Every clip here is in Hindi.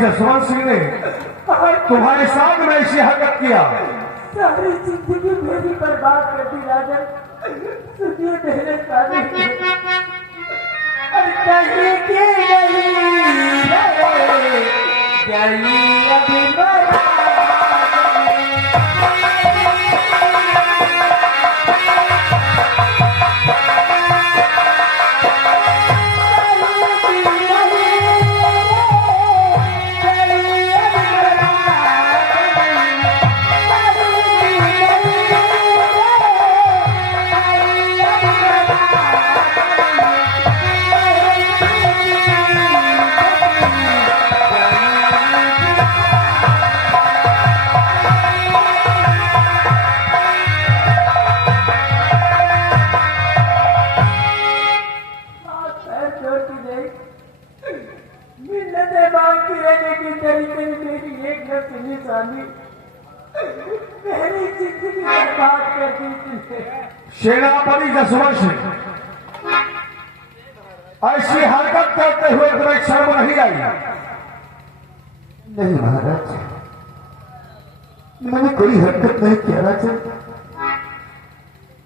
जसवंत सिंह ने तुम्हारे साथ में ऐसी हरकत किया? सारी जिंदगी मेरी बर्बाद कर दी राजन। सुनिए मेरे सारे कहीं के गई अभी सेनापति जसवंत सिंह, ऐसी हरकत करते हुए तुम्हें शर्म नहीं आई? नहीं महाराज, मैंने कोई हरकत नहीं किया राजन।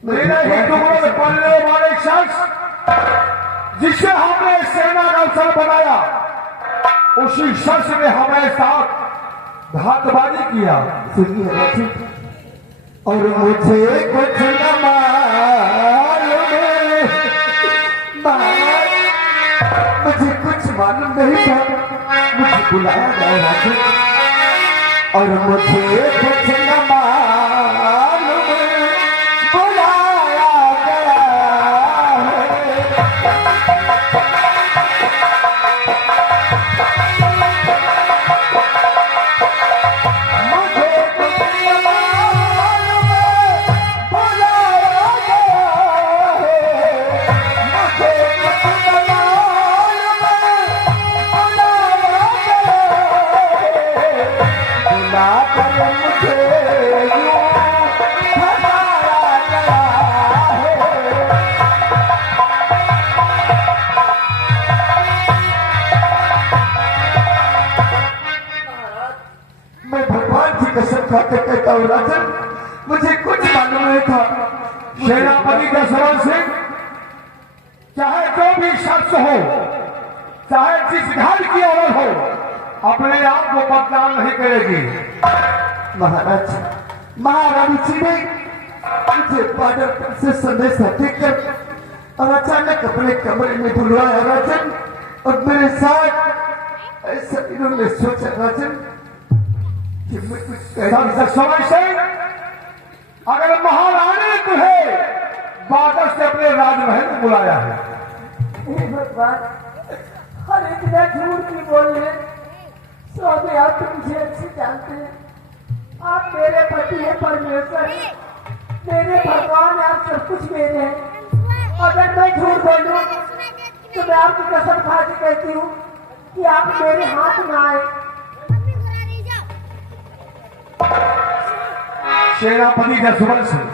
मेरे ही टुकड़ों में पड़ने वाले शख्स जिसे हमने सेना का अवसर बनाया, उसी शख्स ने हमारे साथ घातबाजी किया। सुनिए राजन, और मुझे कुछ न मुझे कुछ मालूम नहीं था। मुझे बुलाया गया राजन, और मुझे कुछ न मालूम बुलाया गया कहता हूँ राजन, मुझे कुछ मालूम नहीं था। सेनापति जसवंत सिंह, चाहे जो भी शख्स हो, चाहे जिस घर की औरत हो, अपने आप को बदनाम नहीं करेगी। महाराज, महारानी जी ने मुझे बॉर्डर से संदेशा देकर और अचानक अपने कमरे में बुलवाया राजन, और मेरे साथ ऐसा इन्होंने सोचा राजन कि मैं कुछ जसवंत सिंह, अगर महारानी ने तुझे बादल से अपने राजमहल में बुलाया है, भगवान, हर इतना झूठ की बोलने स्वामी, आप तो मुझे अच्छे जानते हैं। आप मेरे पति हैं, परमेश्वर, मेरे भगवान, आप सब कुछ मेरे हैं। अगर मैं झूठ बोलूं तो मैं आपकी कसम खा के कहती हूँ कि आप मेरे हाथ में आए। सेनापति जसवंत सिंह,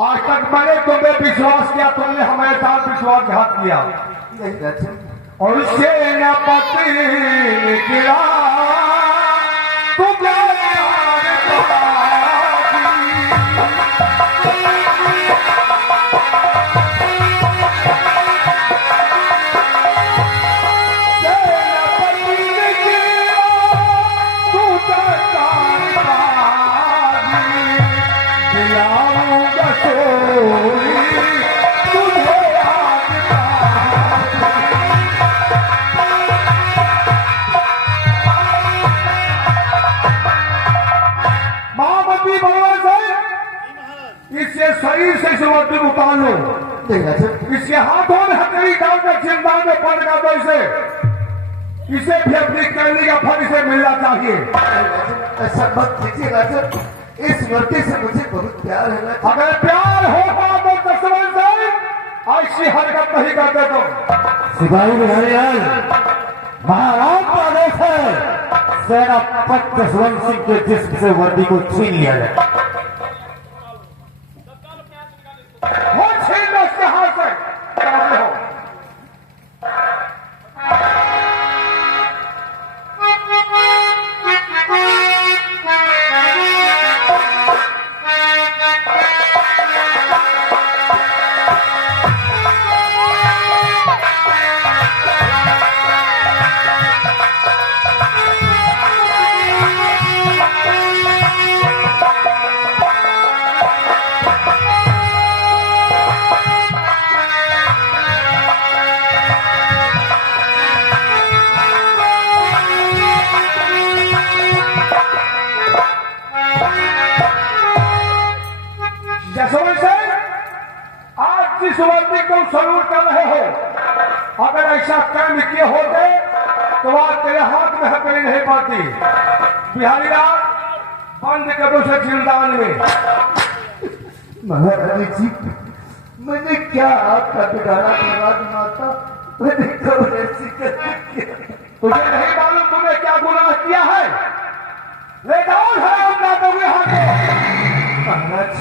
आज तक मैंने तुम्हें विश्वास किया, तुमने हमारे साथ विश्वासघात किया, और सेनापति गिरा तुम शरीर से समर्पण उतार लो। इसके हाथों में हथेली डालकर जिंदान में पड़ेगा तो इसे भी अपनी करने का फल इसे मिलना चाहिए। ऐसा मत कीजिए राजन, इस लड़के से मुझे बहुत प्यार है। अगर प्यार होगा तो जसवंत सिंह ऐसी हरकत नहीं करते तुम। सिपाही बिहारीलाल, महाराज का आदेश है, सेनापति जसवंत सिंह के जिस्म से वर्दी को छीन लिया जाए। वो छीन लो उसके हाथ से। जिस वर्दी को सलूट कर रहे हो, अगर ऐसा कर्म किए होते तो आज तेरे हाथ में हथकड़ी नहीं पाती। बिहारी लाल, बंद कर दो उसे जिंदान में। महारानी जी, मैंने क्या आपका बिगाड़ा राजमाता? मैंने कब ऐसी गलती किया? तुझे नहीं मालूम तूने क्या गुनाह किया है? ले जाओ हराम तो यहाँ के। महाराज,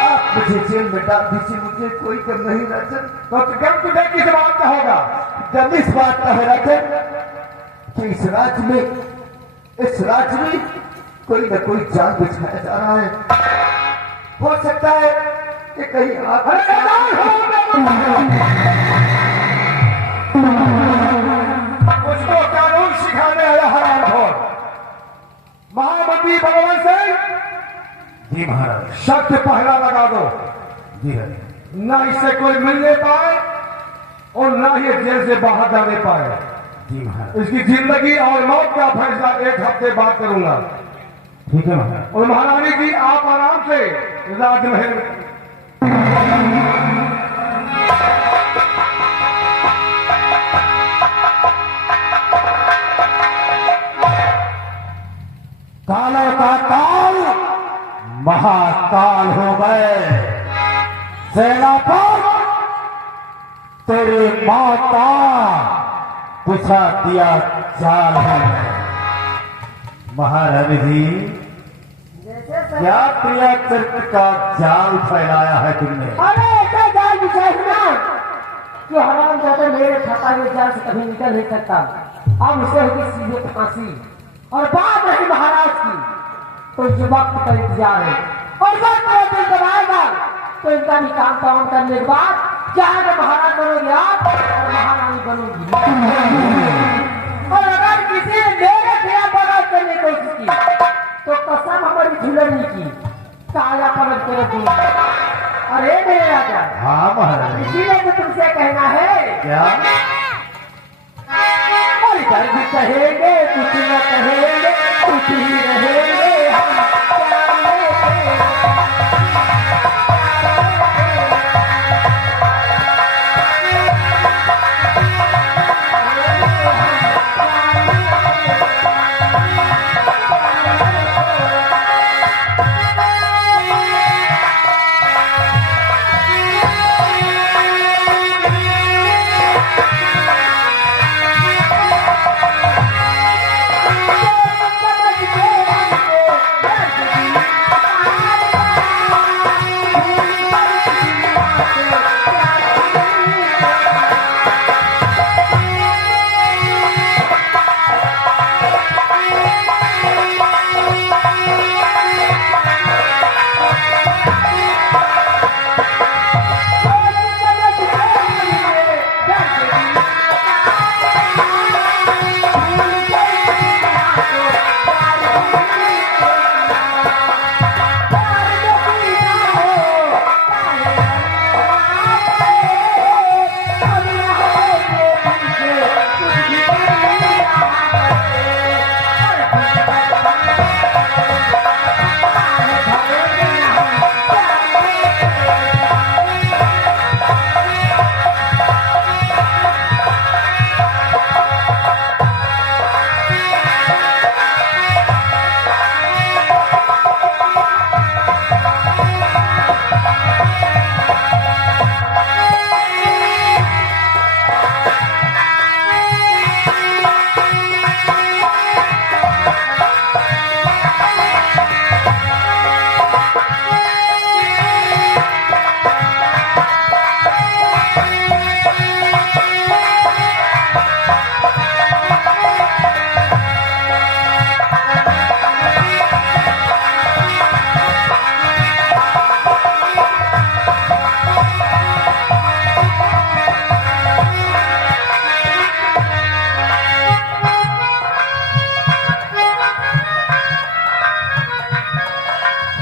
आप मुझे जेल में डाल दीजिए, मुझे कोई गम नहीं राजन। तो गम तुझे किस बात का होगा? गम इस बात का है राजन कि इस राज्य में कोई न कोई जाल बिछाया जा रहा है। हो सकता है कि कहीं आप मुझको कानून सिखाने आया हरामखोर। महामंत्री बलवंत सिंह, जी महाराज। शब्द पहला लगा दो। जी ना इससे कोई मिलने पाए और ना ही जेल से बाहर जाने पाए। जी महाराज। इसकी जिंदगी और मौत का फैसला 1 हफ्ते बाद करूंगा। ठीक है महाराज। और महारानी जी, आप आराम से राजमहल कालों का काल महाकाल हो गए। सेनापति, तेरी मौत का बिछा दिया जाल है। महारानी जी, क्या प्रिया चरित्र का जाल फैलाया है तुमने? अरे ऐसा जाल बिछाया ना कि हराम ज्यादा मेरे खाता में जाल से कभी निकल नहीं सकता। अब उसे होगी सीधे फांसी। और बात रही महाराज की, तो ये वक्त का इंतजार है। और वक्त में जब आएगा तो इनका भी काम तमाम करने के बाद चाहे तो महाराज बनोगे आप और महारानी बनोगी। और अगर किसी ने मेरे खिलाफ बगावत करने की कोशिश की तो कसम हमारी झुलनी की काला पलट के रखूंगा। अरे मेरे राजा, हाँ महाराज। इसीलिए तो तुमसे कहना है क्या? और इधर भी कहेंगे कुछ न कहेंगे, कुछ ही रहेंगे हम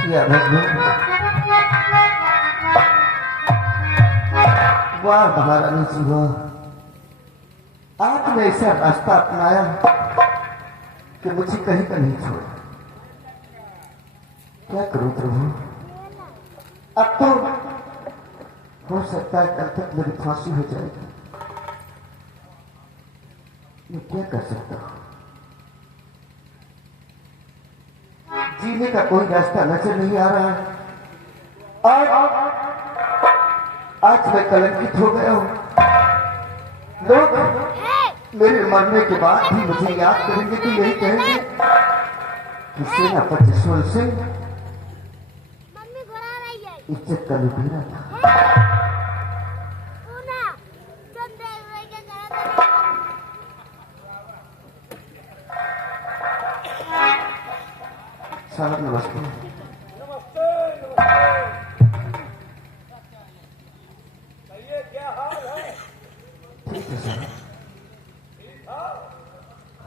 प्यारे के। वाह महारानी जी वाह, आपने ऐसा रास्ता अपनाया कि मुझे कहीं का नहीं छोड़ा। क्या करूं प्रभु, अब तो हो सकता है कल तक मेरी फांसी हो जाएगी। मैं क्या कर सकता हूं? जीने का कोई रास्ता नजर नहीं आ रहा है। आज मैं कलंकित हो गया हूं। लोग मेरे मरने के बाद भी मुझे याद करेंगे तो यही कहेंगे कि सेनापति जसवंत सिंह इज्जत का लुटेरा था। साहब नमस्ते। क्या हाल है? ठीक है सर।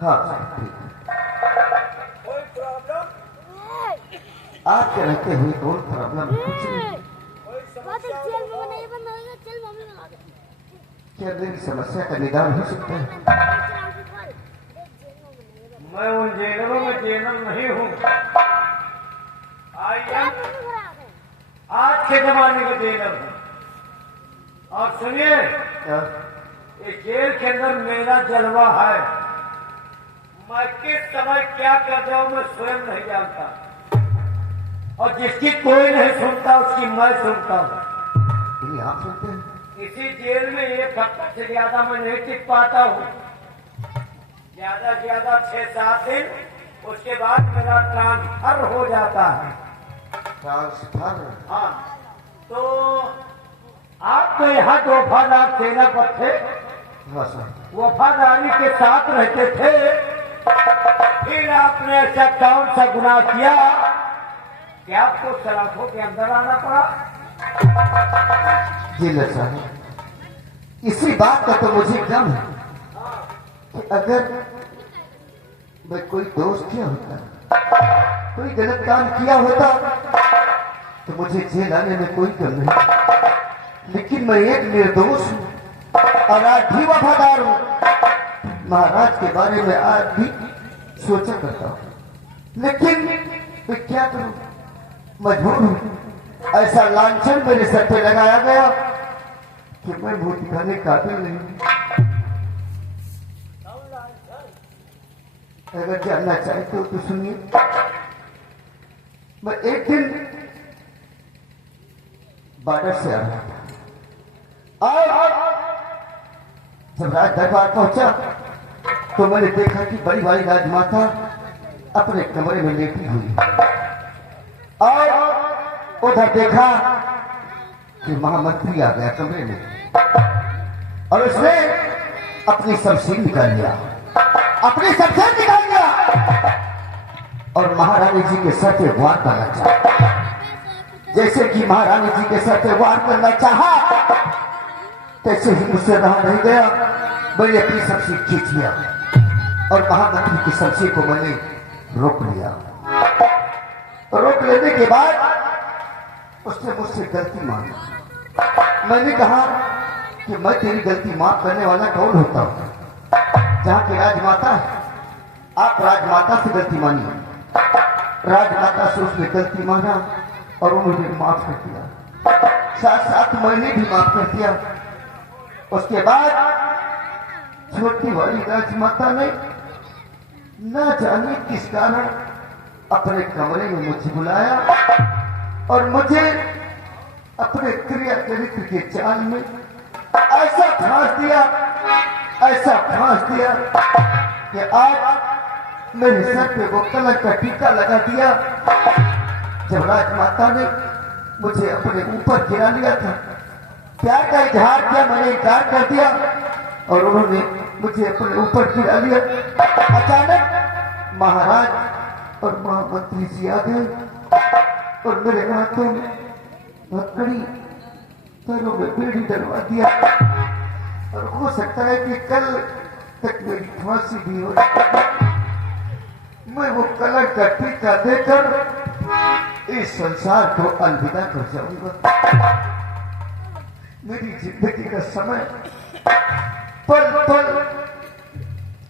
हाँ सर ठीक है। कोई प्रॉब्लम? आपके रहते हुए कोई प्रॉब्लम कुछ नहीं। कोई समस्या? क्या मेरी समस्या का निदान हो सकता है? मैं उन जेलरों में जेलर नहीं हूँ। आज के जमाने का जेलर हूँ। और सुनिए, क्या? ये जेल के अंदर मेरा जलवा है। मैं किस समय क्या कर जाऊं मैं स्वयं नहीं जानता, और जिसकी कोई नहीं सुनता उसकी मैं सुनता हूँ। ये आप सुनते हैं? इसी जेल में 1 हफ्ते से ज्यादा मैं नहीं टिक पाता हूँ। ज्यादा से ज्यादा 6-7 दिन, उसके बाद मेरा ट्रांसफर हो जाता है। ट्रांसफर? हाँ, तो आप तो यहाँ वफादार सेनापति थे, हाँ सर। वफादारी के साथ रहते थे, फिर आपने ऐसा कौन सा गुनाह किया कि आपको सलाखों के अंदर आना पड़ा? जेलर साहब, इसी बात का तो मुझे गम है कि अगर मैं कोई दोष किया होता, कोई गलत काम किया होता तो मुझे जेल आने में कोई गम नहीं। लेकिन मैं एक निर्दोष हूं और आज भी वफादार हूं। महाराज के बारे में आज भी सोचा करता हूं, लेकिन मैं क्या करूं, मजबूर हूं। ऐसा लांछन मेरे सर पे लगाया गया कि मैं मुंह दिखाने काबिल नहीं। अगर जानना चाहते हो तो सुनिए। मैं एक दिन बॉर्डर से आ रहा था और जब राज दरबार पहुंचा तो मैंने देखा कि बड़ी बड़ी राजमाता अपने कमरे में लेटी हुई, और उधर देखा कि महामंत्री आ गया कमरे में, और उसने अपनी शमशीर निकाल लिया, अपनी शमशीर निकाल लिया और महारानी जी के सर पे वार करना चाहा। जैसे कि महारानी जी के सर पे वार करना चाहा, तैसे ही मुझसे रहा नहीं गया। मैंने अपनी शमशीर खींच लिया और महामंत्री की शमशीर को मैंने रोक लिया। रोक लेने के बाद उसने मुझसे गलती मांगी। मैंने कहा कि मैं तेरी गलती माफ करने वाला कौन होता हूं? जहां की राजमाता है, आप राजमाता से गलती मानिए। राजमाता से उसने गलती मांगा और उन्होंने माफ कर दिया, साथ साथ मैंने भी माफ कर दिया। उसके बाद छोटी वाली राजमाता ने न जाने किस कारण अपने कमरे में मुझे बुलाया और मुझे अपने क्रिया चरित्र के जाल में ऐसा फांस दिया, ऐसा फांस दिया कि आज मेरे सर पे वो कलंक का टीका लगा दिया। जब राजमाता ने मुझे अपने ऊपर गिरा लिया था, प्यार का इजहार किया, मैंने इनकार कर दिया और उन्होंने मुझे अपने ऊपर गिरा लिया। अचानक महाराज और महामंत्री जी आ गए और मेरे हाथों में हथकड़ी, पैरों में बेड़ी डलवा दिया, और हो सकता है कि कल तक मेरी फांसी भी हो। मैं वो कलंक का टीका देकर इस संसार को अलविदा कर जाऊंगा। मेरी जिंदगी का समय पल पल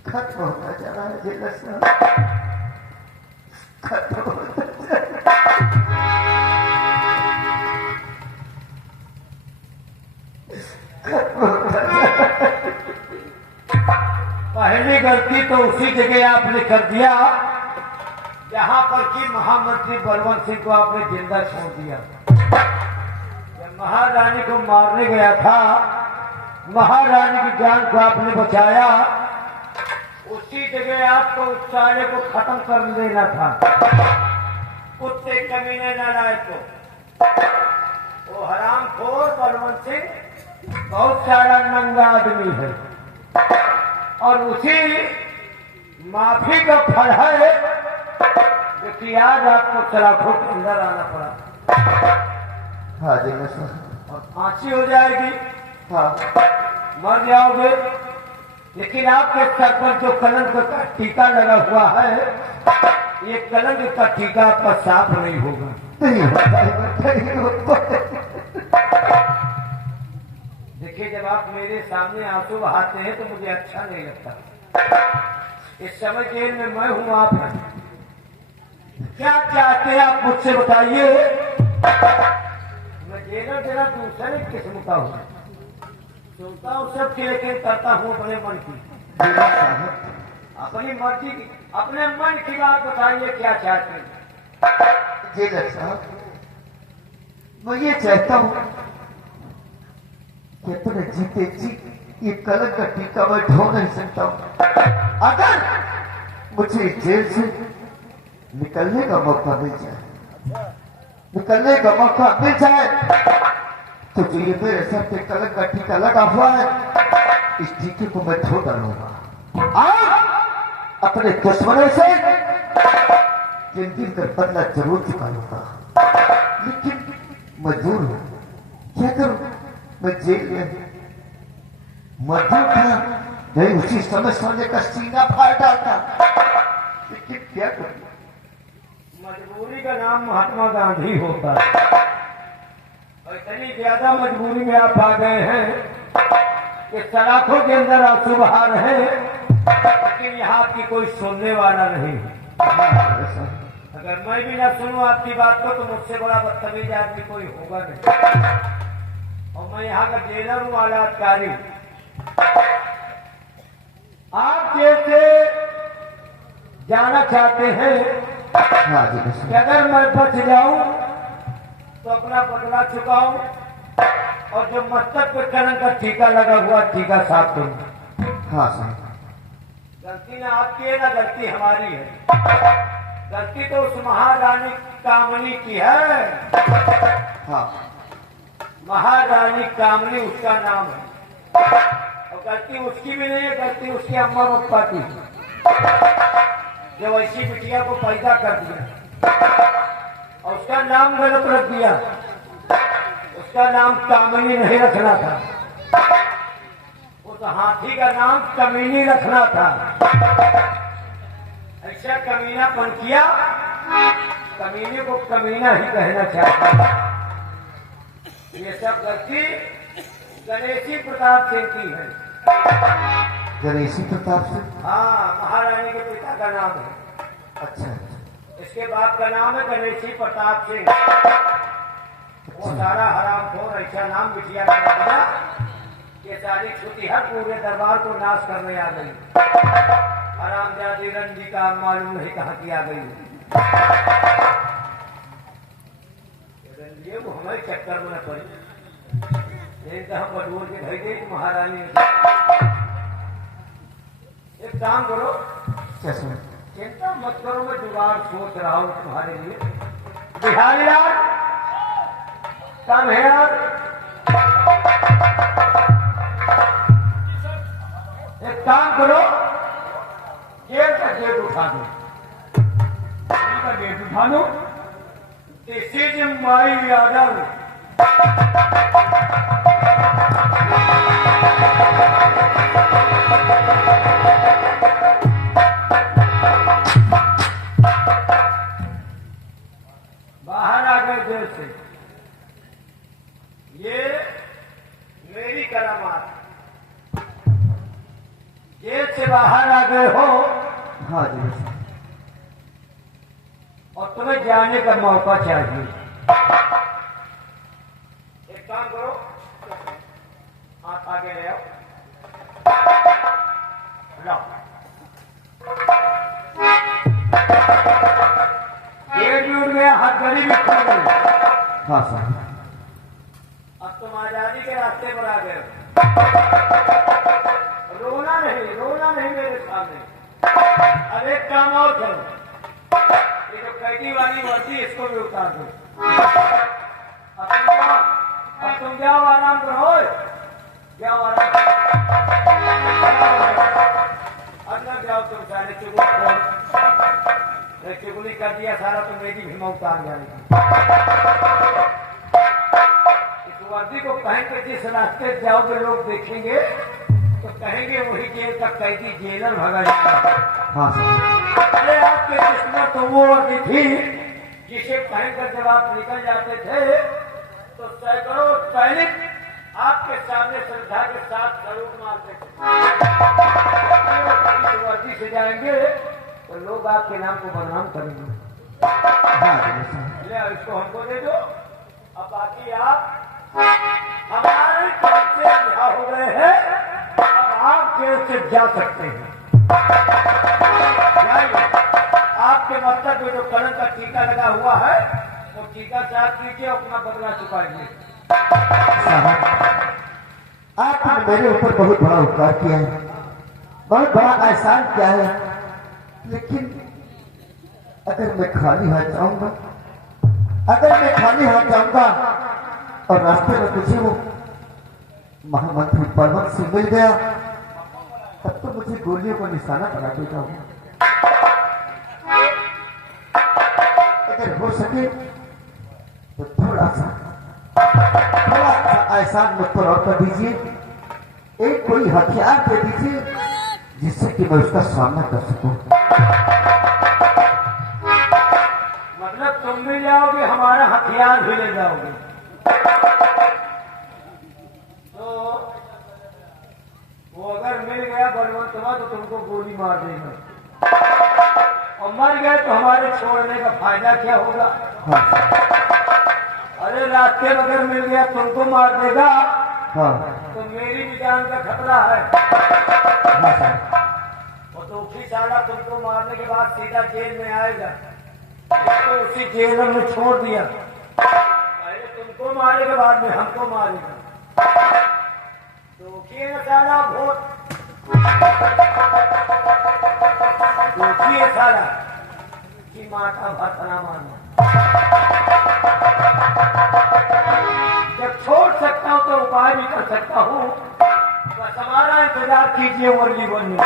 खत्म होता जा रहा है जेलर साहब, खत्म होता जा रहा है। पहली गलती तो उसी जगह आपने कर दिया जहां पर कि महामंत्री बलवंत सिंह को आपने जिंदा छोड़ दिया। जब महारानी को मारने गया था, महारानी की जान को आपने बचाया, उसी जगह आपको उस सारे को खत्म कर देना था। कुत्ते कमीने न लाए तो वो हरामखोर बलवंत सिंह बहुत सारा नंगा आदमी है और उसी माफी का फल है कि आज आपको सलाखों के अंदर आना पड़ा। हाँ जी सर। और फांसी हो जाएगी, हाँ मर जाओगे, लेकिन आपके सर पर जो कलंक का टीका लगा हुआ है, ये कलंक का टीका आपका साफ नहीं होगा। नहीं होता है, नहीं होता है। देखिए, जब आप मेरे सामने आंसू बहाते हैं तो मुझे अच्छा नहीं लगता। इस समय जेल में मैं हूं, आप हैं। क्या चाहते हैं आप मुझसे बताइए। मैं जेलर जरा दूसरे किस्म का हूं, सुनता हूं सबकी, लेकिन करता हूं अपने मन की, अपनी मर्जी की। अपने मन की बात बताइए, क्या चाहते हैं। जेलर साहब, मैं ये चाहता हूँ कि अपने जीते जी ये कलंक का टीका मैं ढो नहीं सकता हूँ। अगर मुझे जेल से निकलने का मौका मिल जाए, निकलने का मौका मिल जाए, तो जो ये मेरे सर पे कलंक का टीका लगा हुआ है, इस टीके को मैं ढो डालूंगा और अपने दुश्मनों से दिन कर बदला जरूर चुकाऊंगा। लेकिन मजबूर हूं, क्या करूं। मैं जेल में मजबूर था, नहीं उसी समय सोने का सीना फाड़ डालता, लेकिन क्या करूं। मजबूरी का नाम महात्मा गांधी होता है। और इतनी ज्यादा मजबूरी में आप आ गए हैं कि सलाखों के अंदर आंसू बहा रहे हैं, लेकिन यहाँ आपकी कोई सुनने वाला नहीं है। अगर मैं भी ना सुनूं आपकी बात को, तो मुझसे बड़ा बदतमीज आदमी कोई होगा नहीं। और मैं यहाँ का जेलर हूँ, आला अधिकारी। आप जैसे जाना चाहते हैं कि अगर मैं बच जाऊं तो अपना बदला चुकाऊं और जो मस्तक पे कलंक का टीका लगा हुआ टीका साफ करूं। हाँ सर। गलती ना आपकी है, ना गलती हमारी है। गलती तो उस महारानी कामनी की है। हाँ, महारानी कामनी उसका नाम है, और गलती उसकी भी नहीं है, गलती उसके अम्मा पप्पा की, जो ऐसी बिटिया को पैदा कर दिया और उसका नाम गलत रख दिया। उसका नाम कामनी नहीं रखना था, उस हाथी का नाम कमीनी रखना था। ऐसा कमीनापन किया, कमीने को कमीना ही कहना चाहता। ये सब गलती गणेशी प्रताप सिंह की है। गणेशी प्रताप सिंह? हाँ, महारानी के पिता का नाम है। अच्छा। इसके बाप का नाम है गणेशी प्रताप सिंह। वो सारा हरामखोर ऐसा नाम बिटिया का दिया कि सारी छुट्टी हर पूरे दरबार को नाश करने आ गई। हरामजादी रंजी का मालूम नहीं कहाँ की आ गई। रंजिए वो हमारे चक्कर में न पड़ी, एक हम बटोर के घर गई महारानी। एक काम करो, चिंता मत करो, मैं जुगाड़ सोच रहा हूँ तुम्हारे लिए। बिहारी लाल, कम है यार। एक काम करो, जेल का गेट उठा दो, जेल का गेट उठा दो। This is my Yadav. बाहर आ गए जेल से, ये मेरी करामात। जेल से बाहर आ गए हो। हाँ जी। और तुम्हें जाने का मौका चाहिए। एक काम करो, हाथ आगे ले आओ, लाओ। पेट भी उठ गया, हाथ गली भी खुल गई। हाँ साहब। अब तुम आजादी के रास्ते पर आ गए। रोना नहीं मेरे सामने। अब एक काम और करो, ये जो कैदी वाली वर्दी इसको भी उतार दो। अब तुम जाओ आराम करो, जाओ आराम अंदर जाओ। तुम सारे चुगली कर दिया सारा, तो मेरी भीमा उतार जाएगी। इस वर्दी को पहन के जिस रास्ते जाओगे लोग देखेंगे तो कहेंगे वही जेल का कैदी जेलर भगा जाएगा। हाँ साहब। अरे आपके किस्मत तो वो वर्दी थी जिसे पहनकर जब आप निकल जाते थे तो सैकड़ों सैनिक आपके सामने श्रद्धा के साथ सलूट मारते थे। इस वर्दी से जाएंगे तो लोग आपके नाम को बदनाम करेंगे। ले इसको हमको दे दो। अब बाकी आप हमारे जेल से रिहा हो गए हैं, अब आप जेल से जा सकते हैं। आपके मस्तक में जो कलम का टीका लगा हुआ है वो टीका साफ कीजिए, अपना बदला चुकाइए। साहब, आपने मेरे ऊपर बहुत बड़ा उपकार किया है, बहुत बड़ा एहसान किया है, लेकिन अगर मैं खाली हाथ जाऊंगा और रास्ते में मुझे वो महामंत्री पर्वत से मिल गया, तब तो मुझे गोलियों को निशाना बना देगा। अगर हो सके तो थोड़ा सा एहसान मुझ पर और कर दीजिए, एक कोई हथियार दे दीजिए जिससे कि मैं उसका सामना कर सकूं। मतलब तुम भी जाओगे, हमारा हथियार भी ले जाओगे। तो वो अगर मिल गया बलवंतवा तो तुमको गोली मार देगा, और मर गए तो हमारे छोड़ने का फायदा क्या होगा? अरे रास्ते में अगर मिल गया तुमको मार देगा, तो मेरी भी जान का खतरा है। वो तो उसी साला तुमको मारने के बाद सीधा जेल में आएगा, तो उसी जेल में छोड़ दिया। पहले तुमको मारेगा, बाद में हमको मारेगा। तो साला वोट साला की माता भतना मारना। जब छोड़ सकता हूं तो उपाय भी कर सकता हूं, बस हमारा इंतजार कीजिए वर्ली बनने।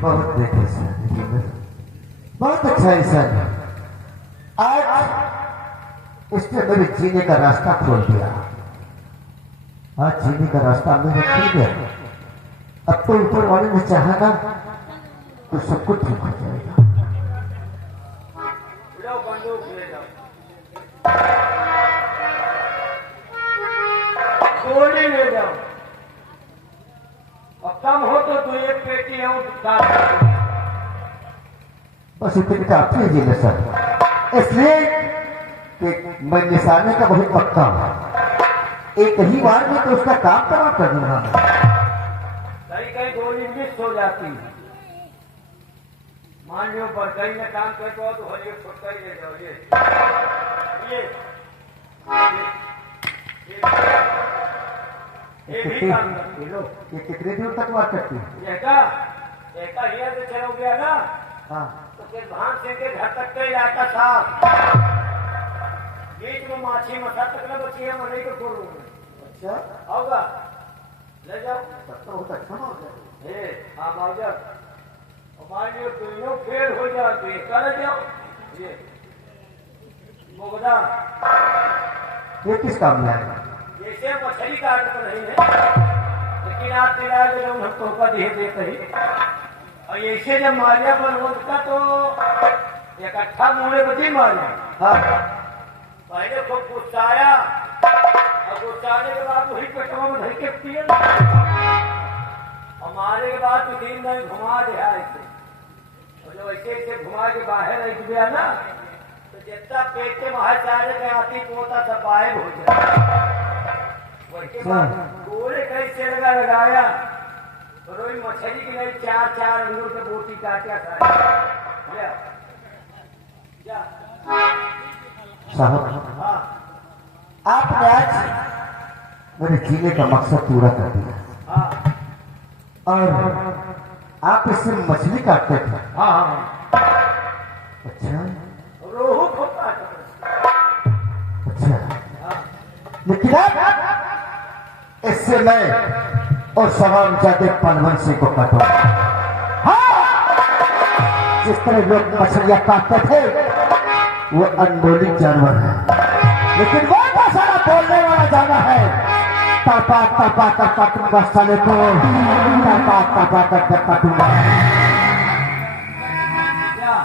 बहुत देखे सर, बहुत अच्छा है सर, आज उसने मेरे जीने का रास्ता खोल दिया। आज जीने का रास्ता मेरे खुल गया। अब तो ऊपर वाले ने चाहा ना तो सब कुछ ठीक हो जाएगा। लो बंदूक ले जाओ, गोली ले जाओ, और कम हो तो एक पेटी है बस इतनी काफी है जीने सर, इसलिए कि मैं निशाने का बहुत पक्का हूं। एक ही बार में तो उसका काम तमाम कर दूंगा। कहीं गोली मिस हो जाती है, मान लो पर कहीं में काम कर पाओ तो हर एक छुटका ही ले जाओ। ये भी काम करती लो। ये कितने दूर तक बात करती है? एका हिया से चलो गया ना, हाँ, तो फिर भान सिंह के घर तक के जाता था, बीच में माछी मसा तक न बची है, मरे को छोड़ू। अच्छा आओगा, ले जाओ। तो बहुत अच्छा हो गया। हाँ बाजा, मान लो दोनों फेल हो जाओ तो ये कर जाओ। ये मुगदा ये किस काम में है? जैसे मछली काट तो नहीं है, लेकिन आप दिला दे हम तोहफा देते ही। और ऐसे जब मारिया पर उसका तो इकट्ठा मुड़े बची मारिया। हाँ, पहले खूब गुस्साया, और गुस्साने के बाद वही पेटवा में धर के पिए, और मारे के बाद तो दिन में घुमा दिया ऐसे, और जब ऐसे ऐसे घुमा के बाहर रख गया ना, तो जितना पेट के महाचार्य के आती पोता सब गायब हो जाए। वही गोले कैसे लगाया तो रोई मछली की नहीं 4-4 अंगूर के बोटी काटा खाया। साहब हाँ आपने आज मेरे जीने का मकसद पूरा कर दिया हाँ और आप इससे मछली काटते थे। हाँ अच्छा रोहू को काटते। अच्छा हाँ लेकिन अब इससे मैं और सवाम जाते पनवंशी को काटूंगा। हाँ जिस तरह लोग मछलियां काटते थे वो अनमोली जानवर है, लेकिन वो तो सारा बोलने वाला जानवर है। तपा तपा कर काटूंगा साले को, तपा तपा कर काटूंगा। क्या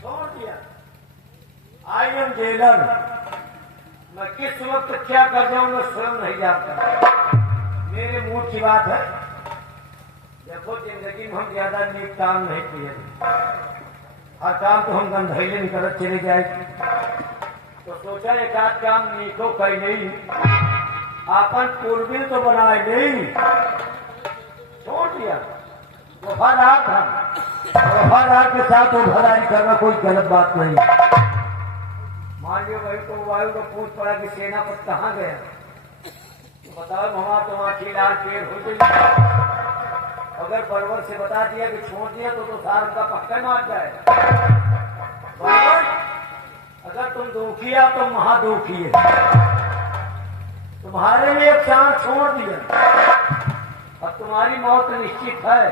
छोड़ दिया। I am jailer. मैं किस वक्त क्या कर जाऊंगा स्वयं नहीं जानता। मेरे मूड की बात है। देखो जिंदगी में हम ज्यादा नेक काम नहीं किए, हर काम तो हम गंधैले निकल चले जाएगी। तो सोचा एक आध काम नीको कहीं नहीं, आपन पूर्वी तो बनाए नहीं, छोड़ दिया। वफादार था, वफादार के साथ वो भलाई करना कोई गलत बात नहीं। मान लो भाई तो वायु को पूछ पड़ा कि सेनापति कहाँ गया, तो बताओ वहां तो आखिर लाल पेड़ हो गई। अगर बरबर से बता दिया कि छोड़ दिया तो सार उनका पक्का मार जाए। बरबर अगर तुम दुखिया तो महादुखी है, तुम्हारे लिए एक चांद छोड़ दिया, अब तुम्हारी मौत निश्चित है।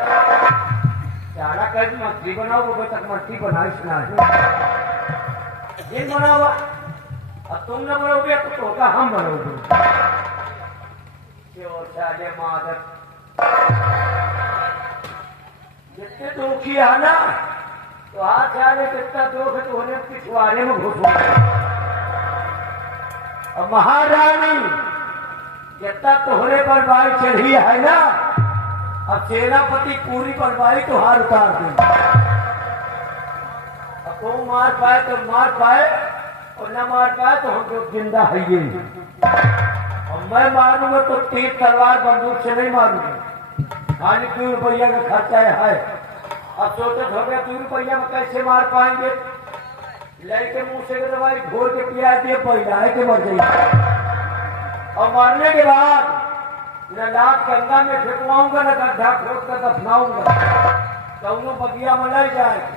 चारा कर मंत्री बनाओ, वो तक मंत्री बनाई सुना जिन बना हुआ, अब तुम न बनोगे तो होगा हम बनोगे। साले मादर जितने दुखी है ना, तो हाथ जाने कितना दुख तो होने पिछवाड़े में घुस। और महारानी जितना तोहरे बर्बाई चढ़ी है ना, अब सेनापति पूरी बर्बाई तो हार उतार दे। अब तो मार पाए तो मार पाए और न मार पाए तो हम लोग जिंदा है ये। और मैं मारूंगा तो तीर तलवार बंदूक से नहीं मारूंगा, खाली 2 रुपया का खर्चा है। अब सोचत हो गया 2 रुपया में कैसे मार पाएंगे। लड़के मुंह से दवाई घोल के पिया दिए, पहला है कि मर जाएगी। और मरने के बाद न लात गंगा में फेंकवाऊंगा, न गड्ढा खोद कर दफनाऊंगा, दोनों बगिया में लग जाएगी।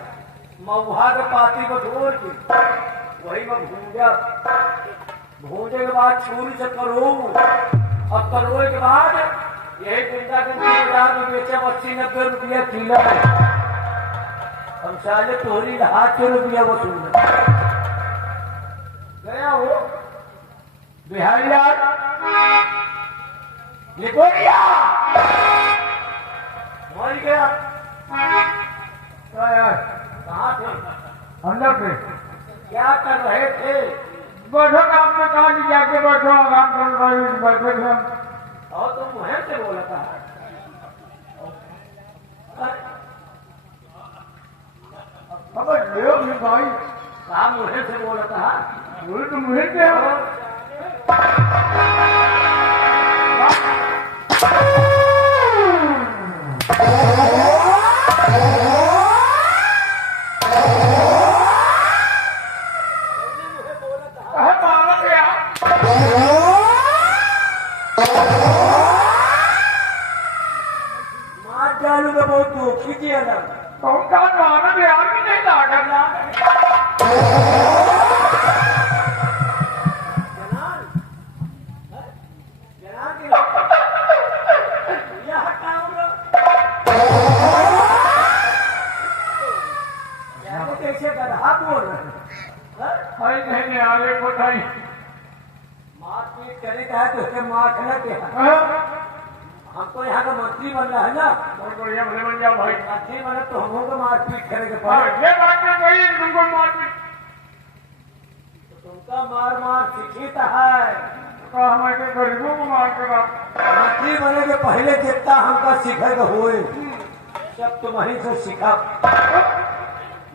मऊहा के पाती बटोर के वही में भूंजा, भूंजे के बाद छुरी से करो, अब करोए के बाद यही गुंडागंज बाजार में बेचे 80-90 रुपया किलो। हम साले तोहरी 800 रुपया वसूल गया हो बिहारी लाल लिकोरिया मर गया। कहाँ थे? अंदर पे क्या कर रहे थे? बैठो, आपने कहा कि जाके बैठो, आराम कर बैठे थे। और तुम मुहे से बोला था। खबर ले भाई, कहा मुहे से बोला था। बोले तो मुझे क्या मार डालूंगा, बहुत दुखी किया था। कौन का गाना बिहार में नहीं लागा जनाल जनाल यह हटाऊंगा। कैसे गधा बोल रहे भाई नहीं आगे को नहीं मारपीट करेगा है तो उसके मारना क्या। हमको यहाँ का मंत्री बनना है ना, बहुत बढ़िया भले बन जाओ भाई। मंत्री बने तो हम लोग मारपीट करेंगे। ये बात में वही है कि तुमको मारपीट तो तुमका मार मार शिक्षित है। का हमारे गरीबों को मार के बात मंत्री बने के पहले जितना हमका सीखेगा हुए सब तुम्हारी से सीखा।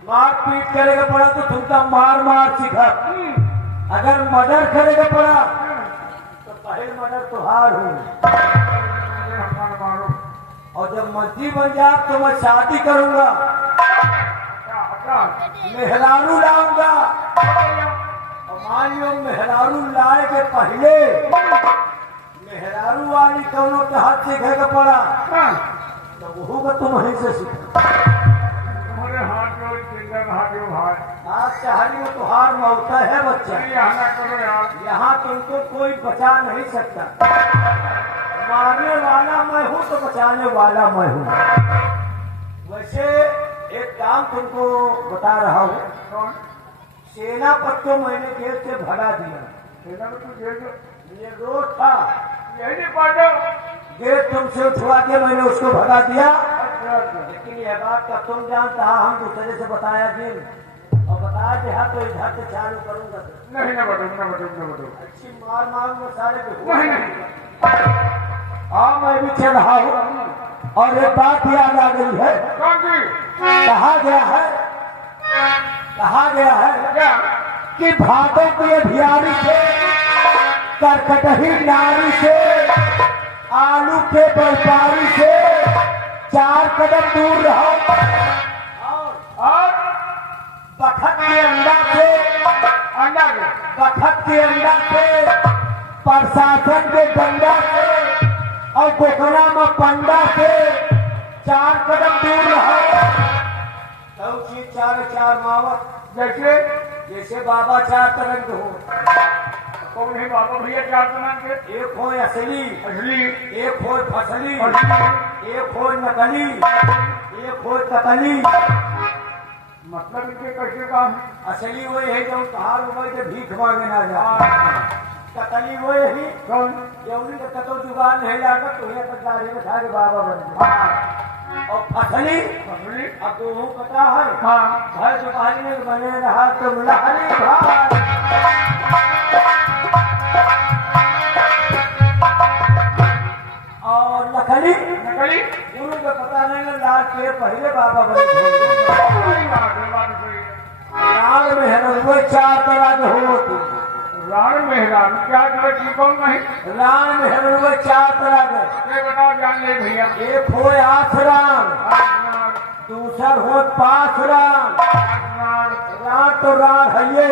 मार पीट करेगा पड़ा तो तुमका मार मार सीखा। अगर मर्डर करेगा पड़ा तो पहले मर्डर तुहार हूँ। और जब मंत्री बन जा तो मैं शादी करूंगा, मेहरारू लाऊंगा। और मान लो मेहरारू लाए के पहले मेहरारू वाली दोनों के हाथ से घेगा पड़ा तो वो होगा तुम्हारी से सीखा। तुम्हारे हाथ जो जिंदा भाई आज चाहनी में तुहार मौका है बच्चा। यहाँ ना करो यार। यहाँ तुमको कोई बचा नहीं सकता। मारने वाला मैं हूँ तो बचाने वाला मैं हूँ। वैसे एक काम तुमको बता रहा हूँ। कौन? सेनापति को मैंने जेल से भगा दिया। सेना में तू जेल ये रोड था, यही नहीं पाटो। गेट तुमसे उठवा के मैंने उसको भगा दिया। अच्छा अच्छा। लेकिन यह बात का तुम जानता, हम दूसरे से बताया जिन और बताया कि हाँ तो इधर से चालू करूंगा। नहीं ना बटो ना बटो ना बटो। अच्छी मार मारूंगा सारे को। नहीं नहीं। हाँ मैं भी चल रहा हूँ। और एक बात याद आ गई है। कौन सी? कहा गया है क्या? कि भादों की भियारी से करकटही नारी से आलू के व्यापारी से 4 कदम दूर रहो। और बखत के अंडा से अंडा के बखत के अंडा से प्रशासन के डंडा से और गोकरा में पंडा से 4 कदम दूर रहो। सब चीज 4 मावत जैसे बाबा 4 तरंग हो। कौन है बाबा भैया? क्या नाम के? एक हो असली, असली, एक हो फसली, असली। एक हो नकली, एक हो कतली। मतलब इनके कैसे काम है? असली वो है जो पहाड़ उबर के भीख मांगे ना जा। कतली वो ही कौन? जौनी का कतो जुगाड़ नहीं जाता तो ये गाड़ी में खा के बाबा बन गया। और फसली असली? अब दोनों पता है। हाँ। घर दुकानी में बने रहा तो लहरी भाई। और नकली नकली? गुरु को पता नहीं ना लाल के पहले बाबा बने थे। सही बात है, बात सही है। लाल में है वो 4 तरह के होते। राण मेहरान क्या करे की कौन नहीं? राम में है वो 4 तरह के। ये बताओ जान ले भैया। एक हो आसराम, आसमान, दूसर हो पासराम। आसमान, रात तो रात है ये